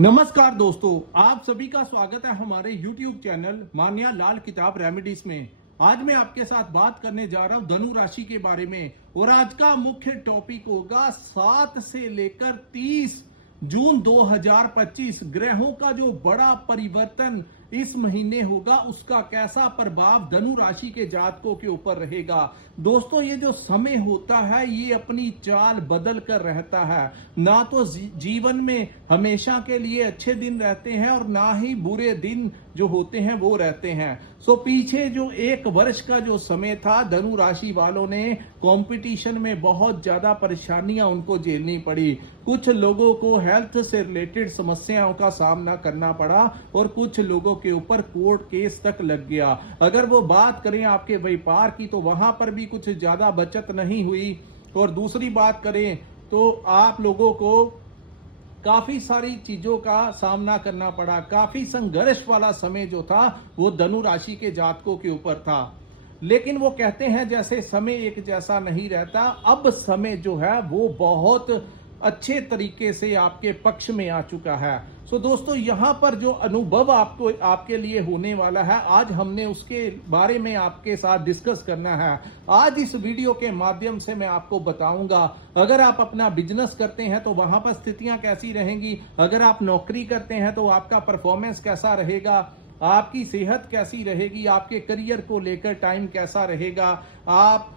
नमस्कार दोस्तों, आप सभी का स्वागत है हमारे YouTube चैनल मान्या लाल किताब रेमेडीज में। आज मैं आपके साथ बात करने जा रहा हूं धनु राशि के बारे में और आज का मुख्य टॉपिक होगा 7 से लेकर 30 जून 2025 ग्रहों का जो बड़ा परिवर्तन इस महीने होगा, उसका कैसा प्रभाव धनु राशि के जातकों के ऊपर रहेगा। दोस्तों, ये जो समय होता है ये अपनी चाल बदल कर रहता है। ना तो जीवन में हमेशा के लिए अच्छे दिन रहते हैं और ना ही बुरे दिन जो होते हैं वो रहते हैं। पीछे जो एक वर्ष का जो समय था, धनु राशि वालों ने कंपटीशन में बहुत ज्यादा परेशानियां उनको झेलनी पड़ी। कुछ लोगों को हेल्थ से रिलेटेड समस्याओं का सामना करना पड़ा और कुछ लोगों के ऊपर कोर्ट केस तक लग गया। अगर वो बात करें आपके व्यापार की तो वहां पर भी कुछ ज्यादा बचत नहीं हुई। और दूसरी बात करें तो आप लोगों को काफी सारी चीजों का सामना करना पड़ा। काफी संघर्ष वाला समय जो था वो धनु राशि के जातकों के ऊपर था। लेकिन वो कहते हैं जैसे समय एक जैसा नहीं रहता, अब समय जो है वो बहुत अच्छे तरीके से आपके पक्ष में आ चुका है। दोस्तों, यहां पर जो अनुभव आपको आपके लिए होने वाला है, आज हमने उसके बारे में आपके साथ डिस्कस करना है। आज इस वीडियो के माध्यम से मैं आपको बताऊंगा, अगर आप अपना बिजनेस करते हैं तो वहां पर स्थितियां कैसी रहेंगी, अगर आप नौकरी करते हैं तो आपका परफॉर्मेंस कैसा रहेगा, आपकी सेहत कैसी रहेगी, आपके करियर को लेकर टाइम कैसा रहेगा, आप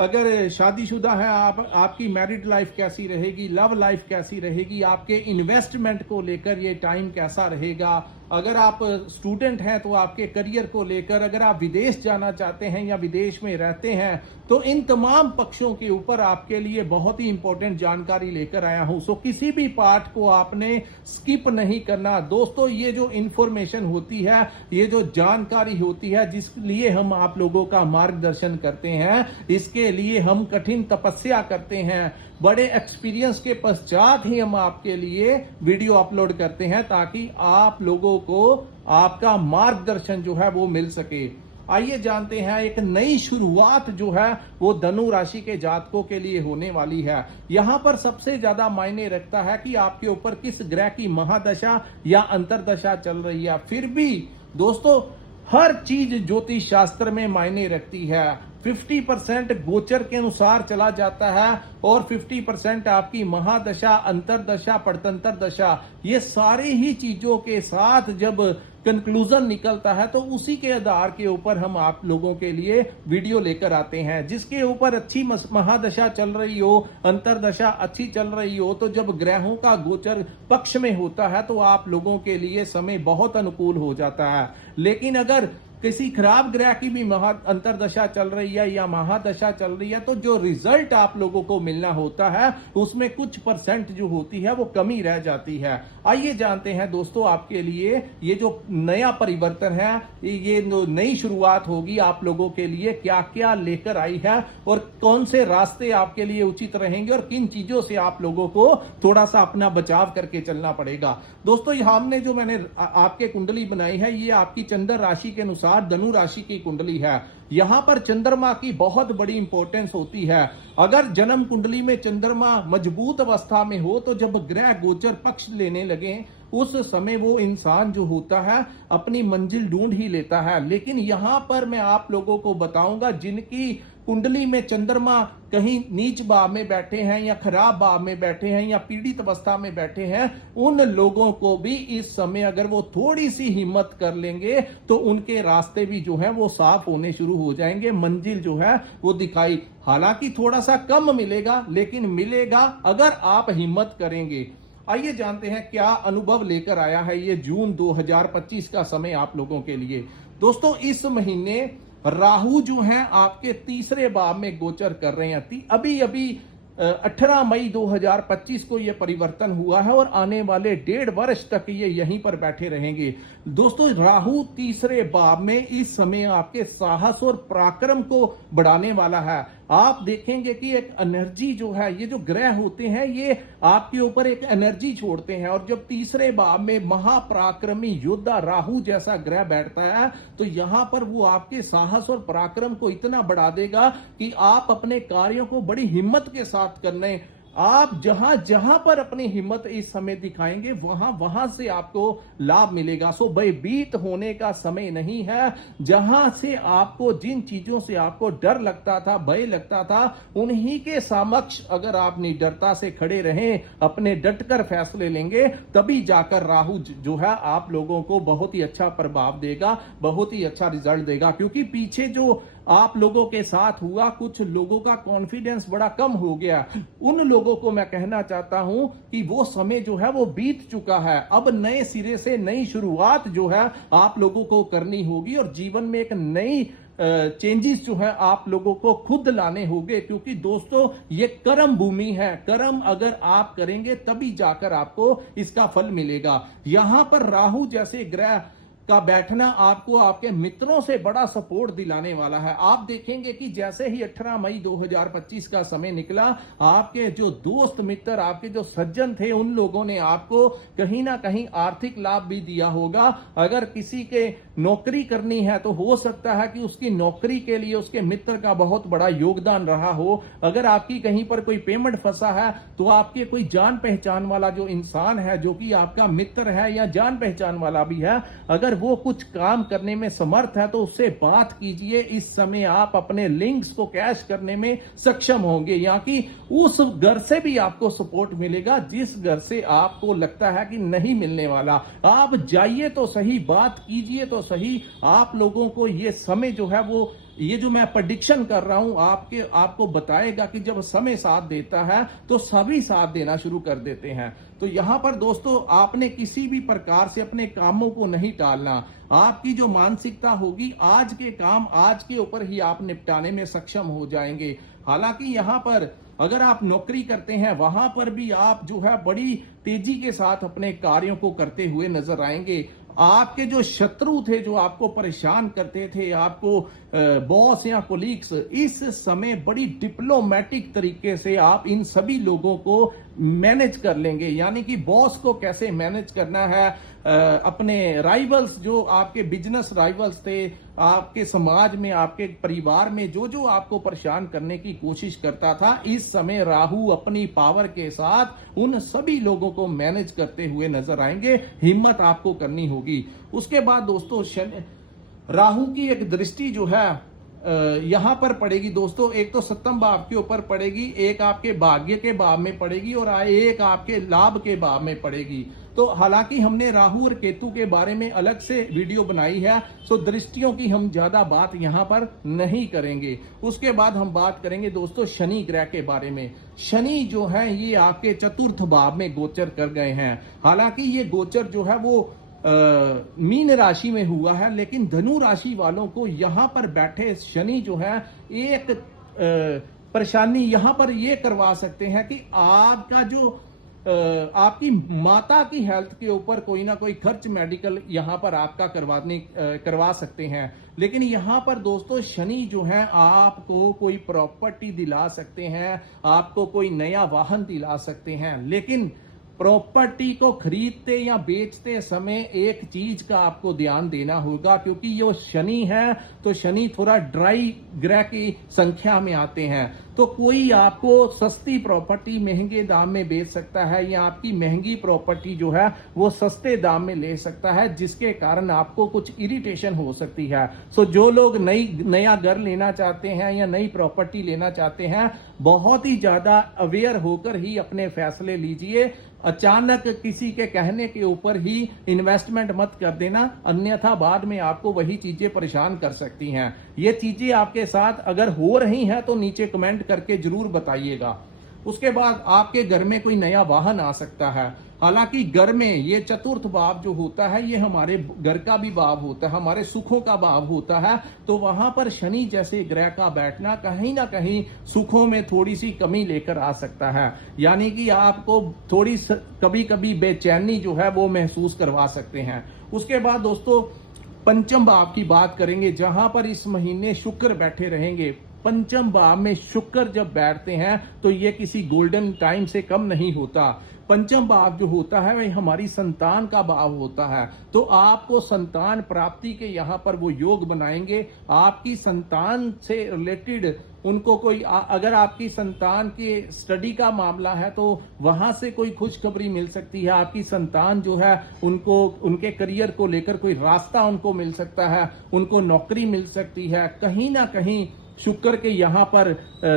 अगर शादीशुदा है आपकी मैरिड लाइफ कैसी रहेगी, लव लाइफ कैसी रहेगी, आपके इन्वेस्टमेंट को लेकर ये टाइम कैसा रहेगा, अगर आप स्टूडेंट हैं तो आपके करियर को लेकर, अगर आप विदेश जाना चाहते हैं या विदेश में रहते हैं, तो इन तमाम पक्षों के ऊपर आपके लिए बहुत ही इंपॉर्टेंट जानकारी लेकर आया हूं। किसी भी पार्ट को आपने स्किप नहीं करना। दोस्तों, ये जो इंफॉर्मेशन होती है, ये जो जानकारी होती है, जिस लिए हम आप लोगों का मार्गदर्शन करते हैं, इसके लिए हम कठिन तपस्या करते हैं। बड़े एक्सपीरियंस के पश्चात ही हम आपके लिए वीडियो अपलोड करते हैं ताकि आप लोगों को आपका मार्गदर्शन जो है वो मिल सके। आइए जानते हैं, एक नई शुरुआत जो है वो धनु राशि के जातकों के लिए होने वाली है। यहां पर सबसे ज्यादा मायने रखता है कि आपके ऊपर किस ग्रह की महादशा या अंतरदशा चल रही है। फिर भी दोस्तों, हर चीज ज्योतिष शास्त्र में मायने रखती है। 50% गोचर के अनुसार चला जाता है और 50% आपकी महादशा, अंतरदशा, पड़तंत्र दशा, ये सारी ही चीजों के साथ जब कंक्लूजन निकलता है तो उसी के आधार के ऊपर हम आप लोगों के लिए वीडियो लेकर आते हैं। जिसके ऊपर अच्छी महादशा चल रही हो, अंतरदशा अच्छी चल रही हो, तो जब ग्रहों का गोचर पक्ष में होता है तो आप लोगों के लिए समय बहुत अनुकूल हो जाता है। लेकिन अगर किसी खराब ग्रह की भी अंतरदशा चल रही है या महादशा चल रही है, तो जो रिजल्ट आप लोगों को मिलना होता है उसमें कुछ परसेंट जो होती है वो कमी रह जाती है। आइए जानते हैं दोस्तों, आपके लिए ये जो नया परिवर्तन है, ये जो नई शुरुआत होगी आप लोगों के लिए क्या क्या लेकर आई है और कौन से रास्ते आपके लिए उचित रहेंगे और किन चीजों से आप लोगों को थोड़ा सा अपना बचाव करके चलना पड़ेगा। दोस्तों, हमने जो मैंने आपके कुंडली बनाई है, ये आपकी चंद्र राशि के अनुसार धनु राशि की कुंडली है। यहां पर चंद्रमा की बहुत बड़ी इंपॉर्टेंस होती है। अगर जन्म कुंडली में चंद्रमा मजबूत अवस्था में हो तो जब ग्रह गोचर पक्ष लेने लगे उस समय वो इंसान जो होता है अपनी मंजिल ढूंढ ही लेता है। लेकिन यहां पर मैं आप लोगों को बताऊंगा, जिनकी कुंडली में चंद्रमा कहीं नीच भाव में बैठे हैं या खराब भाव में बैठे हैं या पीड़ित अवस्था में बैठे हैं, उन लोगों को भी इस समय अगर वो थोड़ी सी हिम्मत कर लेंगे तो उनके रास्ते भी जो है वो साफ होने शुरू हो जाएंगे। मंजिल जो है वो दिखाई, हालांकि थोड़ा सा कम मिलेगा, लेकिन मिलेगा अगर आप हिम्मत करेंगे। आइए जानते हैं क्या अनुभव लेकर आया है ये जून 2025 का समय आप लोगों के लिए। दोस्तों, इस महीने राहु जो है आपके तीसरे भाव में गोचर कर रहे हैं। अभी अभी 18 मई 2025 को यह परिवर्तन हुआ है और आने वाले 1.5 वर्ष तक ये यहीं पर बैठे रहेंगे। दोस्तों, राहु तीसरे भाव में इस समय आपके साहस और पराक्रम को बढ़ाने वाला है। आप देखेंगे कि एक एनर्जी जो है, ये जो ग्रह होते हैं ये आपके ऊपर एक एनर्जी छोड़ते हैं, और जब तीसरे भाव में महापराक्रमी योद्धा राहु जैसा ग्रह बैठता है तो यहां पर वो आपके साहस और पराक्रम को इतना बढ़ा देगा कि आप अपने कार्यों को बड़ी हिम्मत के साथ करने आप जहां जहां पर अपनी हिम्मत इस समय दिखाएंगे वहां वहां से आपको लाभ मिलेगा। सो भयभीत होने का समय नहीं है। जहां से आपको जिन चीजों से आपको डर लगता था, भय लगता था, उन्हीं के समक्ष अगर आप निडरता से खड़े रहें, अपने डटकर फैसले लेंगे, तभी जाकर राहु जो है आप लोगों को बहुत ही अच्छा प्रभाव देगा, बहुत ही अच्छा रिजल्ट देगा। क्योंकि पीछे जो आप लोगों के साथ हुआ, कुछ लोगों का कॉन्फिडेंस बड़ा कम हो गया। उन लोगों को मैं कहना चाहता हूं कि वो समय जो है वो बीत चुका है। अब नए सिरे से नई शुरुआत जो है आप लोगों को करनी होगी और जीवन में एक नई चेंजेस जो है आप लोगों को खुद लाने होंगे। क्योंकि दोस्तों ये कर्म भूमि है, कर्म अगर आप करेंगे तभी जाकर आपको इसका फल मिलेगा। यहां पर राहु जैसे ग्रह का बैठना आपको आपके मित्रों से बड़ा सपोर्ट दिलाने वाला है। आप देखेंगे कि जैसे ही 18 मई 2025 का समय निकला, आपके जो दोस्त मित्र, आपके जो सज्जन थे, उन लोगों ने आपको कहीं ना कहीं आर्थिक लाभ भी दिया होगा। अगर किसी के नौकरी करनी है तो हो सकता है कि उसकी नौकरी के लिए उसके मित्र का बहुत बड़ा योगदान रहा हो। अगर आपकी कहीं पर कोई पेमेंट फंसा है तो आपके कोई जान पहचान वाला जो इंसान है, जो कि आपका मित्र है या जान पहचान वाला भी है, अगर वो कुछ काम करने में समर्थ है तो उससे बात कीजिए। इस समय आप अपने लिंक्स को कैश करने में सक्षम होंगे, या कि उस घर से भी आपको सपोर्ट मिलेगा जिस घर से आपको लगता है कि नहीं मिलने वाला। आप जाइए तो सही, बात कीजिए तो सही। आप लोगों को ये समय जो है वो, ये जो मैं प्रेडिक्शन कर रहा हूं आपको बताएगा कि जब समय साथ देता है तो सभी साथ देना शुरू कर देते हैं। तो यहां पर दोस्तों आपने किसी भी प्रकार से अपने कामों को नहीं टालना। आपकी जो मानसिकता होगी, आज के काम आज के ऊपर ही आप निपटाने में सक्षम हो जाएंगे। हालांकि यहां पर अगर आप नौकरी करते हैं, वहां पर भी आप जो है बड़ी तेजी के साथ अपने कार्यों को करते हुए नजर आएंगे। आपके जो शत्रु थे, जो आपको परेशान करते थे, आपको बॉस या कोलीग्स, इस समय बड़ी डिप्लोमेटिक तरीके से आप इन सभी लोगों को मैनेज कर लेंगे। यानी कि बॉस को कैसे मैनेज करना है, अपने राइवल्स, जो आपके बिजनेस राइवल्स थे, आपके समाज में, आपके परिवार में जो जो आपको परेशान करने की कोशिश करता था, इस समय राहु अपनी पावर के साथ उन सभी लोगों को मैनेज करते हुए नजर आएंगे। हिम्मत आपको करनी होगी। उसके बाद दोस्तों राहु की एक दृष्टि जो है यहां पर पड़ेगी दोस्तों। एक तो सप्तम भाव के ऊपर पड़ेगी, एक आपके भाग्य के भाव में पड़ेगी और एक आपके लाभ के भाव में पड़ेगी। तो हालांकि हमने राहु और केतु के बारे में अलग से वीडियो बनाई है, सो दृष्टियों की हम ज्यादा बात यहां पर नहीं करेंगे। उसके बाद हम बात करेंगे दोस्तों शनि ग्रह के बारे में। शनि जो है ये आपके चतुर्थ भाव में गोचर कर गए हैं। हालांकि ये गोचर जो है वो मीन राशि में हुआ है, लेकिन धनु राशि वालों को यहां पर बैठे शनि जो है एक परेशानी यहां पर ये करवा सकते हैं कि आपका जो आपकी माता की हेल्थ के ऊपर कोई ना कोई खर्च मेडिकल यहां पर आपका करवा सकते हैं। लेकिन यहां पर दोस्तों शनि जो है आपको कोई प्रॉपर्टी दिला सकते हैं, आपको कोई नया वाहन दिला सकते हैं। लेकिन प्रॉपर्टी को खरीदते या बेचते समय एक चीज का आपको ध्यान देना होगा, क्योंकि ये शनि है तो शनि थोड़ा ड्राई ग्रह की संख्या में आते हैं। तो कोई आपको सस्ती प्रॉपर्टी महंगे दाम में बेच सकता है, या आपकी महंगी प्रॉपर्टी जो है वो सस्ते दाम में ले सकता है, जिसके कारण आपको कुछ इरिटेशन हो सकती है। सो जो लोग नया घर लेना चाहते हैं या नई प्रॉपर्टी लेना चाहते हैं, बहुत ही ज्यादा अवेयर होकर ही अपने फैसले लीजिए। अचानक किसी के कहने के ऊपर ही इन्वेस्टमेंट मत कर देना, अन्यथा बाद में आपको वही चीजें परेशान कर सकती हैं। ये चीजें आपके साथ अगर हो रही हैं तो नीचे कमेंट करके जरूर बताइएगा। उसके बाद आपके घर में कोई नया वाहन आ सकता है। हालांकि घर में ये चतुर्थ भाव जो होता है ये हमारे घर का भी भाव होता है, हमारे सुखों का भाव होता है। तो वहां पर शनि जैसे ग्रह का बैठना कहीं ना कहीं सुखों में थोड़ी सी कमी लेकर आ सकता है। यानी कि आपको थोड़ी कभी कभी बेचैनी जो है वो महसूस करवा सकते हैं। उसके बाद दोस्तों पंचम भाव की बात करेंगे, जहां पर इस महीने शुक्र बैठे रहेंगे। पंचम भाव में शुक्र जब बैठते हैं तो ये किसी गोल्डन टाइम से कम नहीं होता। पंचम भाव जो होता है वह हमारी संतान का भाव होता है। तो आपको संतान प्राप्ति के यहाँ पर वो योग बनाएंगे। आपकी संतान से रिलेटेड उनको कोई अगर आपकी संतान के स्टडी का मामला है तो वहां से कोई खुशखबरी मिल सकती है। आपकी संतान जो है उनको उनके करियर को लेकर कोई रास्ता उनको मिल सकता है, उनको नौकरी मिल सकती है। कहीं ना कहीं शुक्र के यहाँ पर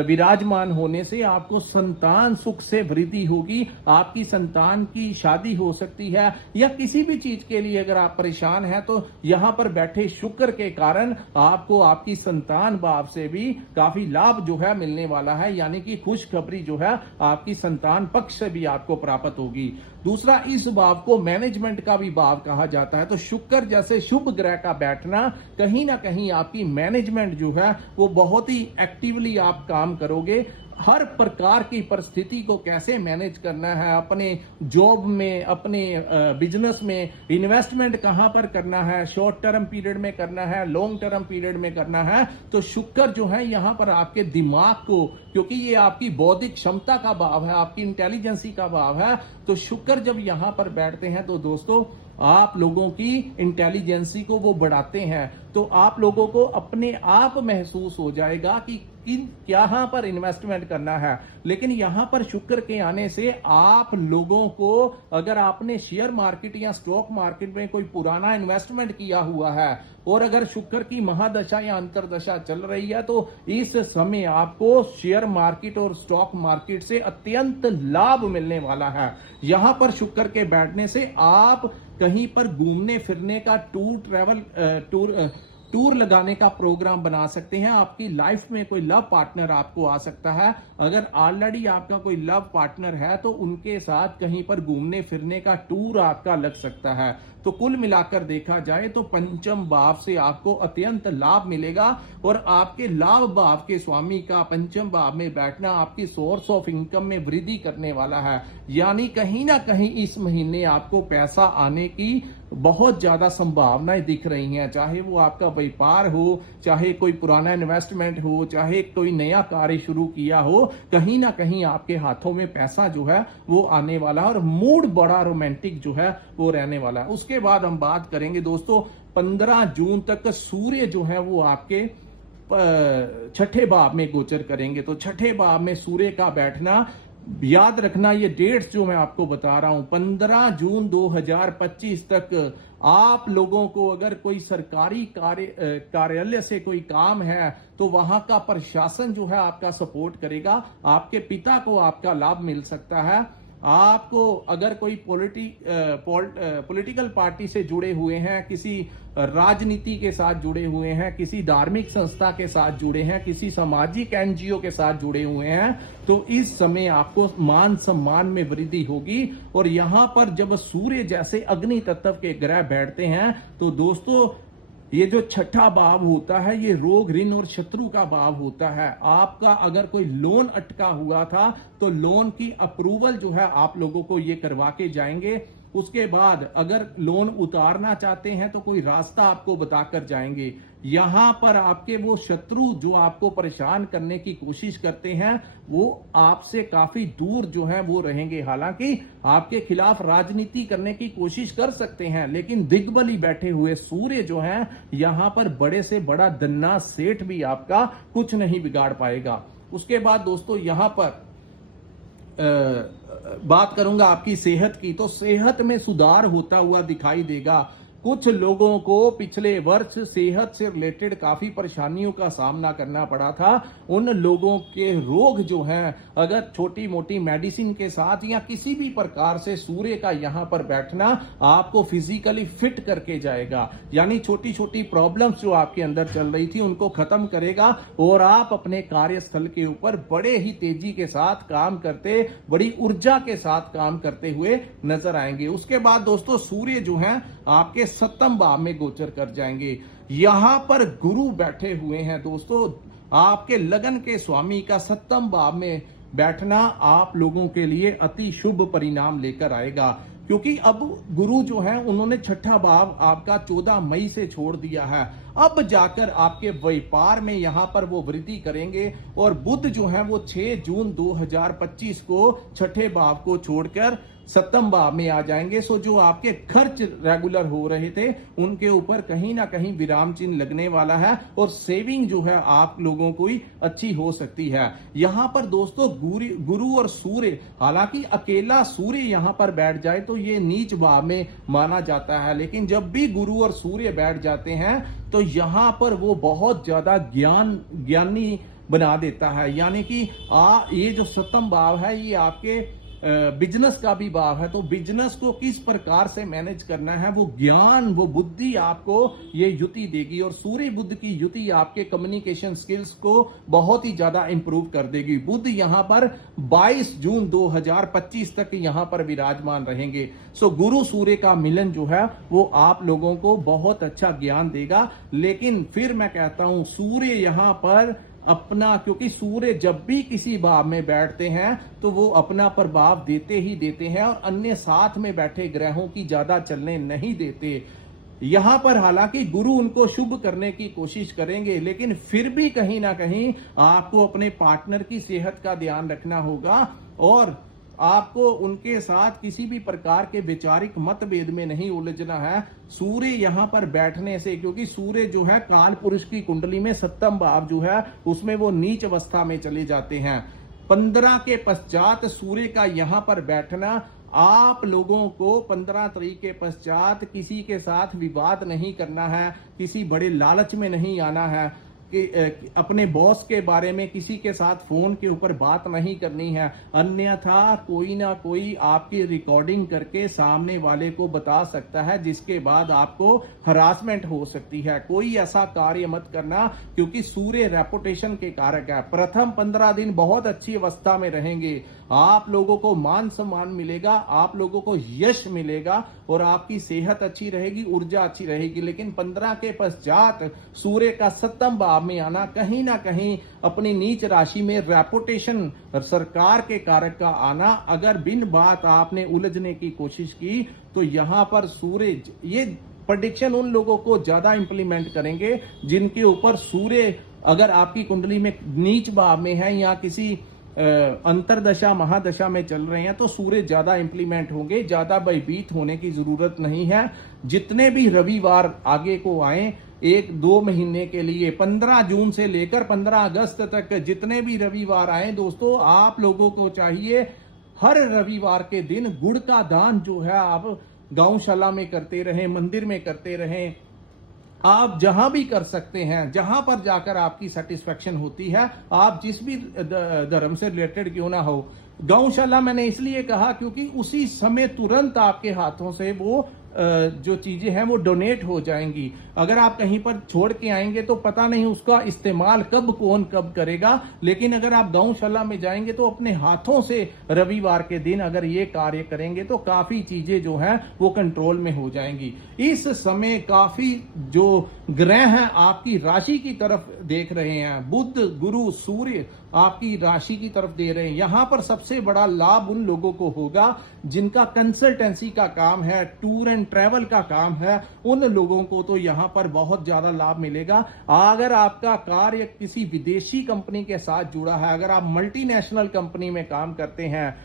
विराजमान होने से आपको संतान सुख से वृद्धि होगी, आपकी संतान की शादी हो सकती है, या किसी भी चीज के लिए अगर आप परेशान हैं तो यहाँ पर बैठे शुक्र के कारण आपको आपकी संतान भाव से भी काफी लाभ जो है मिलने वाला है, यानी कि खुशखबरी जो है आपकी संतान पक्ष से भी आपको प्राप्त होगी। दूसरा, इस भाव को मैनेजमेंट का भी भाव कहा जाता है, तो शुक्र जैसे शुभ ग्रह का बैठना कहीं ना कहीं आपकी मैनेजमेंट जो है वो बहुत ही एक्टिवली आप काम करोगे। हर प्रकार की परिस्थिति को कैसे मैनेज करना है, अपने जॉब में, अपने बिजनेस में इन्वेस्टमेंट कहां पर करना है, शॉर्ट टर्म पीरियड में करना है, लॉन्ग टर्म पीरियड में करना है, तो शुक्र जो है यहां पर आपके दिमाग को, क्योंकि ये आपकी बौद्धिक क्षमता का भाव है, आपकी इंटेलिजेंसी का भाव है, तो शुक्र जब यहां पर बैठते हैं तो दोस्तों आप लोगों की इंटेलिजेंसी को वो बढ़ाते हैं। तो आप लोगों को अपने आप महसूस हो जाएगा कि यहाँ पर इन्वेस्टमेंट करना है। लेकिन यहां पर शुक्र के आने से आप लोगों को, अगर आपने शेयर मार्केट या स्टॉक मार्केट में कोई पुराना इन्वेस्टमेंट किया हुआ है और अगर शुक्र की महादशा या अंतरदशा चल रही है तो इस समय आपको शेयर मार्केट और स्टॉक मार्केट से अत्यंत लाभ मिलने वाला है। यहां पर शुक्र के बैठने से आप कहीं पर घूमने फिरने का टूर लगाने का प्रोग्राम बना सकते हैं। आपकी लाइफ में कोई लव पार्टनर आपको आ सकता है। अगर ऑलरेडी आपका कोई लव पार्टनर है तो उनके साथ कहीं पर घूमने फिरने का टूर आपका लग सकता है। तो कुल मिलाकर देखा जाए तो पंचम भाव से आपको अत्यंत लाभ मिलेगा और आपके लाभ भाव के स्वामी का पंचम भाव में बैठना आपकी सोर्स ऑफ इनकम में वृद्धि करने वाला है। यानी कहीं ना कहीं इस महीने आपको पैसा आने की बहुत ज्यादा संभावनाएं दिख रही हैं, चाहे वो आपका व्यापार हो, चाहे कोई पुराना इन्वेस्टमेंट हो, चाहे कोई नया कार्य शुरू किया हो, कहीं ना कहीं आपके हाथों में पैसा जो है वो आने वाला है और मूड बड़ा रोमांटिक जो है वो रहने वाला है। उसके बाद हम बात करेंगे दोस्तों 15 जून तक सूर्य जो है वो आपके छठे भाव में गोचर करेंगे। तो छठे भाव में सूर्य का बैठना, याद रखना ये डेट्स जो मैं आपको बता रहा हूं, 15 जून 2025 तक आप लोगों को अगर कोई सरकारी कार्यालय से कोई काम है तो वहां का प्रशासन जो है आपका सपोर्ट करेगा, आपके पिता को आपका लाभ मिल सकता है। आपको अगर कोई पॉलिटिकल पार्टी से जुड़े हुए हैं, किसी राजनीति के साथ जुड़े हुए हैं, किसी धार्मिक संस्था के साथ जुड़े हैं, किसी सामाजिक एनजीओ के साथ जुड़े हुए हैं, तो इस समय आपको मान सम्मान में वृद्धि होगी। और यहां पर जब सूर्य जैसे अग्नि तत्व के ग्रह बैठते हैं तो दोस्तों ये जो छठा भाव होता है ये रोग, ऋण और शत्रु का भाव होता है। आपका अगर कोई लोन अटका हुआ था तो लोन की अप्रूवल जो है आप लोगों को ये करवा के जाएंगे। उसके बाद अगर लोन उतारना चाहते हैं तो कोई रास्ता आपको बताकर जाएंगे। यहां पर आपके वो शत्रु जो आपको परेशान करने की कोशिश करते हैं वो आपसे काफी दूर जो है वो रहेंगे। हालांकि आपके खिलाफ राजनीति करने की कोशिश कर सकते हैं, लेकिन दिग्बली बैठे हुए सूर्य जो हैं यहां पर बड़े से बड़ा दन्ना सेठ भी आपका कुछ नहीं बिगाड़ पाएगा। उसके बाद दोस्तों यहां पर बात करूंगा आपकी सेहत की, तो सेहत में सुधार होता हुआ दिखाई देगा। कुछ लोगों को पिछले वर्ष सेहत से रिलेटेड काफी परेशानियों का सामना करना पड़ा था। उन लोगों के रोग जो हैं अगर छोटी मोटी मेडिसिन के साथ या किसी भी प्रकार से सूर्य का यहां पर बैठना आपको फिजिकली फिट करके जाएगा। यानी छोटी छोटी प्रॉब्लम्स जो आपके अंदर चल रही थी उनको खत्म करेगा और आप अपने कार्यस्थल के ऊपर बड़े ही तेजी के साथ काम करते, बड़ी ऊर्जा के साथ काम करते हुए नजर आएंगे। उसके बाद दोस्तों सूर्य जो है आपके सप्तम भाव में गोचर कर जाएंगे। यहां पर गुरु बैठे हुए हैं दोस्तों, आपके लगन के स्वामी का सप्तम भाव में बैठना आप लोगों के लिए अति शुभ परिणाम लेकर आएगा, क्योंकि अब गुरु जो है उन्होंने छठा भाव आपका 14 मई से छोड़ दिया है। अब जाकर आपके व्यापार में यहां पर वो वृद्धि करेंगे और बुध जो है वो 6 जून 2025 को छठे भाव को छोड़कर सप्तम भाव में आ जाएंगे। सो जो आपके खर्च रेगुलर हो रहे थे उनके ऊपर कहीं ना कहीं विराम चिन्ह लगने वाला है और सेविंग जो है आप लोगों को ही अच्छी हो सकती है। यहां पर दोस्तों गुरु और सूर्य, हालांकि अकेला सूर्य यहां पर बैठ जाए तो ये नीच भाव में माना जाता है, लेकिन जब भी गुरु और सूर्य बैठ जाते हैं तो यहां पर वो बहुत ज्यादा ज्ञानी बना देता है। यानी कि ये जो सप्तम भाव है ये आपके बिजनेस का भी भाव है, तो बिजनेस को किस प्रकार से मैनेज करना है वो ज्ञान, वो बुद्धि आपको ये युति देगी। और सूर्य बुध की युति आपके कम्युनिकेशन स्किल्स को बहुत ही ज्यादा इंप्रूव कर देगी। बुध यहां पर 22 जून 2025 तक यहां पर विराजमान रहेंगे। सो गुरु सूर्य का मिलन जो है वो आप लोगों को बहुत अच्छा ज्ञान देगा। लेकिन फिर मैं कहता हूं सूर्य यहां पर अपना, क्योंकि सूर्य जब भी किसी भाव में बैठते हैं तो वो अपना प्रभाव देते ही देते हैं और अन्य साथ में बैठे ग्रहों की ज्यादा चलने नहीं देते। यहां पर हालांकि गुरु उनको शुभ करने की कोशिश करेंगे, लेकिन फिर भी कहीं ना कहीं आपको अपने पार्टनर की सेहत का ध्यान रखना होगा और आपको उनके साथ किसी भी प्रकार के वैचारिक मतभेद में नहीं उलझना है सूर्य यहां पर बैठने से, क्योंकि सूर्य जो है काल पुरुष की कुंडली में सप्तम भाव जो है उसमें वो नीच अवस्था में चले जाते हैं। 15 के पश्चात सूर्य का यहां पर बैठना, आप लोगों को 15 तारीख के पश्चात किसी के साथ विवाद नहीं करना है, किसी बड़े लालच में नहीं आना है कि अपने बॉस के बारे में किसी के साथ फोन के ऊपर बात नहीं करनी है, अन्यथा कोई ना कोई आपकी रिकॉर्डिंग करके सामने वाले को बता सकता है जिसके बाद आपको हरासमेंट हो सकती है। कोई ऐसा कार्य मत करना क्योंकि सूर्य रेपुटेशन के कारक है। प्रथम 15 दिन बहुत अच्छी अवस्था में रहेंगे, आप लोगों को मान सम्मान मिलेगा, आप लोगों को यश मिलेगा और आपकी सेहत अच्छी रहेगी, ऊर्जा अच्छी रहेगी। लेकिन 15 के पश्चात सूर्य का सप्तम भाव में आना, कहीं ना कहीं अपनी नीच राशि में रेपुटेशन सरकार के कारक का आना, अगर बिन बात आपने उलझने की कोशिश की तो यहां पर सूर्य, ये प्रेडिक्शन उन लोगों को ज्यादा इंप्लीमेंट करेंगे जिनके ऊपर सूर्य अगर आपकी कुंडली में नीच भाव में है या किसी अंतरदशा महादशा में चल रहे हैं तो सूर्य ज्यादा इंप्लीमेंट होंगे। ज्यादा भयभीत होने की जरूरत नहीं है। जितने भी रविवार आगे को आए 1-2 महीने के लिए 15 जून से लेकर 15 अगस्त तक जितने भी रविवार आए दोस्तों, आप लोगों को चाहिए हर रविवार के दिन गुड़ का दान जो है आप गौशाला में करते रहें, मंदिर में करते रहें, आप जहां भी कर सकते हैं, जहां पर जाकर आपकी सेटिस्फेक्शन होती है, आप जिस भी धर्म से रिलेटेड क्यों ना हो। गौशाला मैंने इसलिए कहा क्योंकि उसी समय तुरंत आपके हाथों से वो जो चीजें हैं वो डोनेट हो जाएंगी। अगर आप कहीं पर छोड़ के आएंगे तो पता नहीं उसका इस्तेमाल कौन कब करेगा, लेकिन अगर आप गौशाला में जाएंगे तो अपने हाथों से रविवार के दिन अगर ये कार्य करेंगे तो काफी चीजें जो हैं वो कंट्रोल में हो जाएंगी। इस समय काफी जो ग्रह हैं आपकी राशि की तरफ देख रहे हैं, बुध गुरु सूर्य आपकी राशि की तरफ दे रहे हैं। यहां पर सबसे बड़ा लाभ उन लोगों को होगा जिनका कंसल्टेंसी का काम है, टूर एंड ट्रैवल का काम है, उन लोगों को तो यहां पर बहुत ज्यादा लाभ मिलेगा। अगर आपका कार्य किसी विदेशी कंपनी के साथ जुड़ा है, अगर आप मल्टीनेशनल कंपनी में काम करते हैं,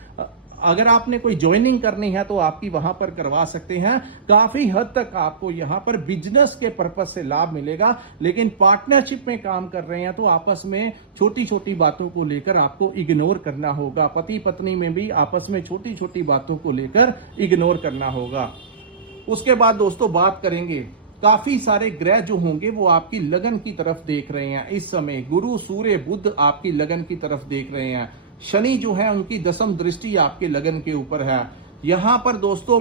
अगर आपने कोई ज्वाइनिंग करनी है तो आपकी वहां पर करवा सकते हैं। काफी हद तक आपको यहां पर बिजनेस के पर्पज से लाभ मिलेगा। लेकिन पार्टनरशिप में काम कर रहे हैं तो आपस में छोटी छोटी बातों को लेकर आपको इग्नोर करना होगा। पति पत्नी में भी आपस में छोटी छोटी बातों को लेकर इग्नोर करना होगा। उसके बाद दोस्तों बात करेंगे, काफी सारे ग्रह जो होंगे वो आपकी लगन की तरफ देख रहे हैं। इस समय गुरु सूर्य बुध आपकी लगन की तरफ देख रहे हैं। शनि जो है उनकी 10वीं दृष्टि आपके लगन के ऊपर है। यहां पर दोस्तों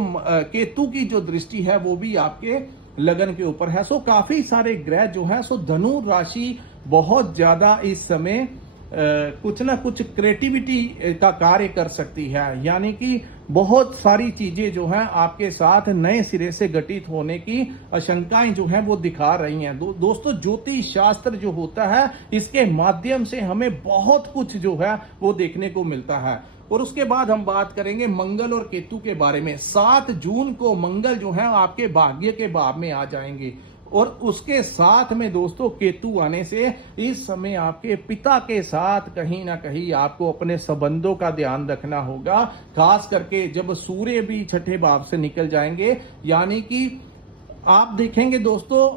केतु की जो दृष्टि है वो भी आपके लगन के ऊपर है। सो काफी सारे ग्रह जो है, सो धनु राशि बहुत ज्यादा इस समय कुछ ना कुछ क्रिएटिविटी का कार्य कर सकती है। यानी कि बहुत सारी चीजें जो हैं आपके साथ नए सिरे से घटित होने की आशंकाएं जो हैं वो दिखा रही हैं। दोस्तों ज्योतिष शास्त्र जो होता है इसके माध्यम से हमें बहुत कुछ जो है वो देखने को मिलता है। और उसके बाद हम बात करेंगे मंगल और केतु के बारे में। 7 जून को मंगल जो है आपके भाग्य के भाव में आ जाएंगे और उसके साथ में दोस्तों केतु आने से इस समय आपके पिता के साथ कहीं ना कहीं आपको अपने संबंधों का ध्यान रखना होगा, खास करके जब सूर्य भी छठे भाव से निकल जाएंगे। यानी कि आप देखेंगे दोस्तों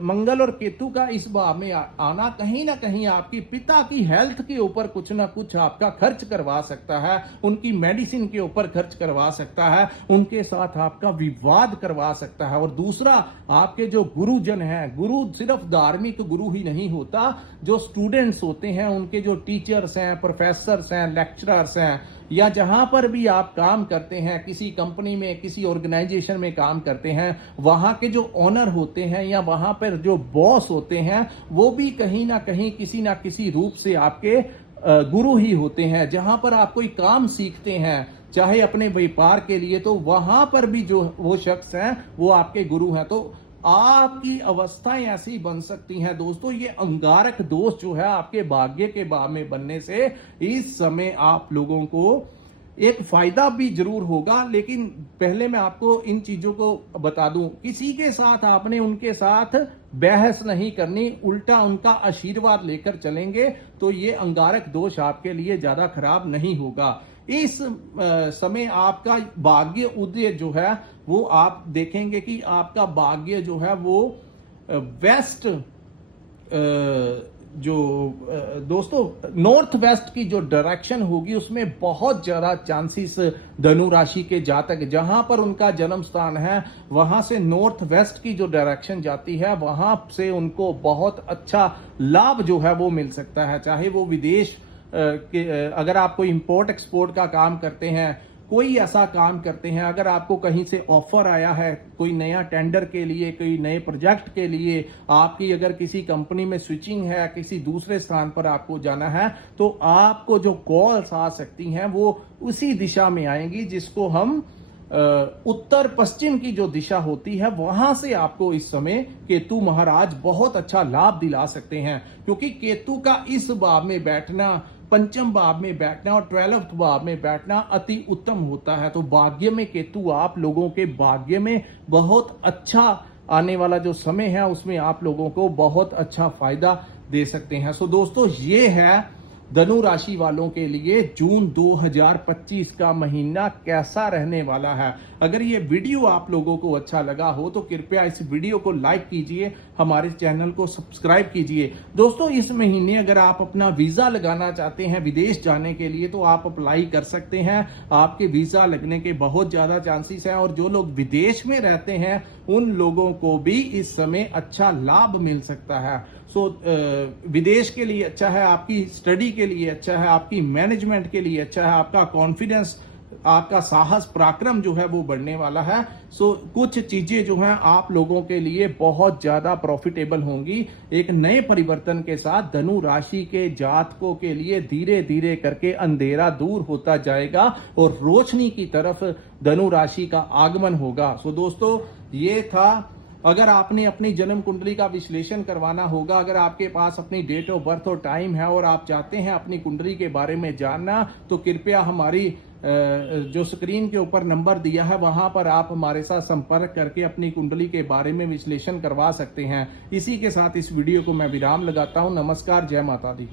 मंगल और केतु का इस भाव में आना कहीं ना कहीं आपकी पिता की हेल्थ के ऊपर कुछ ना कुछ आपका खर्च करवा सकता है, उनकी मेडिसिन के ऊपर खर्च करवा सकता है, उनके साथ आपका विवाद करवा सकता है। और दूसरा, आपके जो गुरुजन हैं, गुरु सिर्फ धार्मिक गुरु ही नहीं होता, जो स्टूडेंट्स होते हैं, उनके जो टीचर्स हैं, प्रोफेसर्स हैं, लेक्चरर्स हैं, या जहां पर भी आप काम करते हैं, किसी कंपनी में, किसी ऑर्गेनाइजेशन में काम करते हैं, वहां के जो ओनर होते हैं या वहां पर जो बॉस होते हैं, वो भी कहीं ना कहीं किसी ना किसी रूप से आपके गुरु ही होते हैं। जहां पर आप कोई काम सीखते हैं, चाहे अपने व्यापार के लिए, तो वहां पर भी जो वो शख्स हैं वो आपके गुरु हैं। तो आपकी अवस्थाएं ऐसी बन सकती हैं दोस्तों, ये अंगारक दोष जो है आपके भाग्य के भाव में बनने से इस समय आप लोगों को एक फायदा भी जरूर होगा। लेकिन पहले मैं आपको इन चीजों को बता दूं, किसी के साथ आपने उनके साथ बहस नहीं करनी, उल्टा उनका आशीर्वाद लेकर चलेंगे तो ये अंगारक दोष आपके लिए ज्यादा खराब नहीं होगा। इस समय आपका भाग्य उदय जो है वो आप देखेंगे कि आपका भाग्य जो है वो वेस्ट जो दोस्तों नॉर्थ वेस्ट की जो डायरेक्शन होगी उसमें बहुत ज्यादा चांसेस धनु राशि के जातक, जहां पर उनका जन्म स्थान है, वहां से नॉर्थ वेस्ट की जो डायरेक्शन जाती है वहां से उनको बहुत अच्छा लाभ जो है वो मिल सकता है। चाहे वो विदेश अगर आप कोई इंपोर्ट एक्सपोर्ट का काम करते हैं, कोई ऐसा काम करते हैं, अगर आपको कहीं से ऑफर आया है कोई नया टेंडर के लिए, कोई नए प्रोजेक्ट के लिए, आपकी अगर किसी कंपनी में स्विचिंग है, किसी दूसरे स्थान पर आपको जाना है, तो आपको जो कॉल्स आ सकती हैं वो उसी दिशा में आएंगी जिसको हम उत्तर पश्चिम की जो दिशा होती है वहां से आपको इस समय केतु महाराज बहुत अच्छा लाभ दिला सकते हैं। क्योंकि केतु का इस भाव में बैठना, पंचम भाव में बैठना और 12th भाव में बैठना अति उत्तम होता है। तो भाग्य में केतु आप लोगों के भाग्य में बहुत अच्छा आने वाला जो समय है उसमें आप लोगों को बहुत अच्छा फायदा दे सकते हैं। सो दोस्तों, ये है धनु राशि वालों के लिए जून 2025 का महीना कैसा रहने वाला है। अगर ये वीडियो आप लोगों को अच्छा लगा हो तो कृपया इस वीडियो को लाइक कीजिए, हमारे चैनल को सब्सक्राइब कीजिए। दोस्तों, इस महीने अगर आप अपना वीजा लगाना चाहते हैं विदेश जाने के लिए तो आप अप्लाई कर सकते हैं। आपके वीजा लगने के बहुत ज्यादा चांसेस हैं और जो लोग विदेश में रहते हैं उन लोगों को भी इस समय अच्छा लाभ मिल सकता है। सो विदेश के लिए अच्छा है, आपकी स्टडी के लिए अच्छा है, आपकी मैनेजमेंट के लिए अच्छा है, आपका कॉन्फिडेंस, आपका साहस पराक्रम जो है वो बढ़ने वाला है। सो कुछ चीजें जो हैं आप लोगों के लिए बहुत ज्यादा प्रॉफिटेबल होंगी। एक नए परिवर्तन के साथ धनु राशि के जातकों के लिए धीरे धीरे करके अंधेरा दूर होता जाएगा और रोशनी की तरफ धनु राशि का आगमन होगा। सो दोस्तों, ये था। अगर आपने अपनी जन्म कुंडली का विश्लेषण करवाना होगा, अगर आपके पास अपनी डेट ऑफ बर्थ और टाइम है और आप चाहते हैं अपनी कुंडली के बारे में जानना, तो कृपया हमारी जो स्क्रीन के ऊपर नंबर दिया है वहां पर आप हमारे साथ संपर्क करके अपनी कुंडली के बारे में विश्लेषण करवा सकते हैं। इसी के साथ इस वीडियो को मैं विराम लगाता हूं। नमस्कार, जय माता दी।